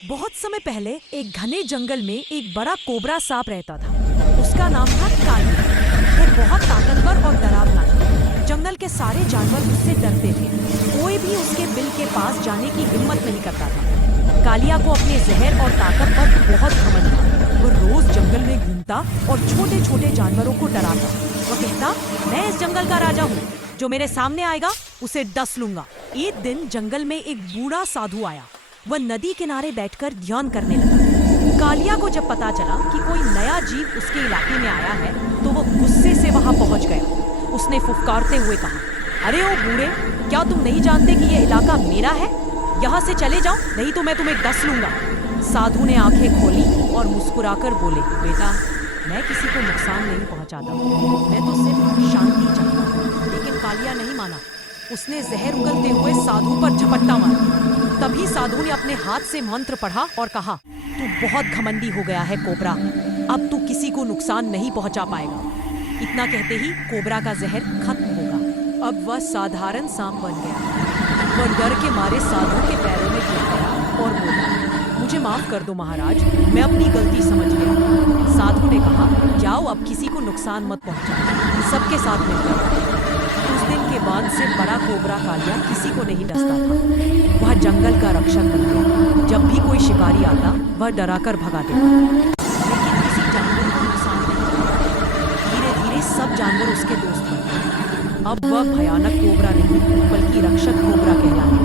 बहुत समय पहले एक घने जंगल में एक बड़ा कोबरा सांप रहता था। उसका नाम था कालिया। वो बहुत ताकतवर और डरावना था। जंगल के सारे जानवर उससे डरते थे। कोई भी उसके बिल के पास जाने की हिम्मत नहीं करता था। कालिया को अपने जहर और ताकत पर बहुत घमंड था। वो रोज जंगल में घूमता और छोटे छोटे जानवरों को डराता। वो कहता, मैं इस जंगल का राजा हूँ, जो मेरे सामने आएगा उसे डस लूंगा। एक दिन जंगल में एक बूढ़ा साधु आया। वह नदी किनारे बैठकर ध्यान करने लगा। कालिया को जब पता चला कि कोई नया जीव उसके इलाके में आया है, तो वो गुस्से से वहां पहुंच गया। उसने फुफकारते हुए कहा, अरे ओ बूढ़े, क्या तुम नहीं जानते कि यह इलाका मेरा है? यहाँ से चले जाओ, नहीं तो मैं तुम्हें डस लूंगा। साधु ने आंखें खोली और मुस्कुराकर बोले, बेटा, मैं किसी को नुकसान नहीं पहुंचाता, मैं तो सिर्फ शांति चाहता हूँ। लेकिन कालिया नहीं माना। उसने जहर उगलते हुए साधु पर झपट्टा मारा। तभी साधु ने अपने हाथ से मंत्र पढ़ा और कहा, तू बहुत घमंडी हो गया है कोबरा, अब तू किसी को नुकसान नहीं पहुंचा पाएगा। इतना कहते ही कोबरा का जहर खत्म होगा। अब वह साधारण सांप बन गया। वह डर के मारे साधु के पैरों में गिर गया और बोला, मुझे माफ कर दो महाराज, मैं अपनी गलती समझ गया। साधु ने कहा, जाओ अब किसी को नुकसान मत पहुंचाओ, सबके साथ मिलकर। उस दिन के बाद से बड़ा कोबरा कालिया किसी को नहीं डसता था। वह जंगल का रक्षक बन गया। जब भी कोई शिकारी आता, वह डराकर भगा देता, लेकिन किसी जानवर को नुकसान नहीं पहुंचाता। धीरे धीरे सब जानवर उसके दोस्त बन गए। अब वह भयानक कोबरा नहीं, बल्कि रक्षक कोबरा कहलाता।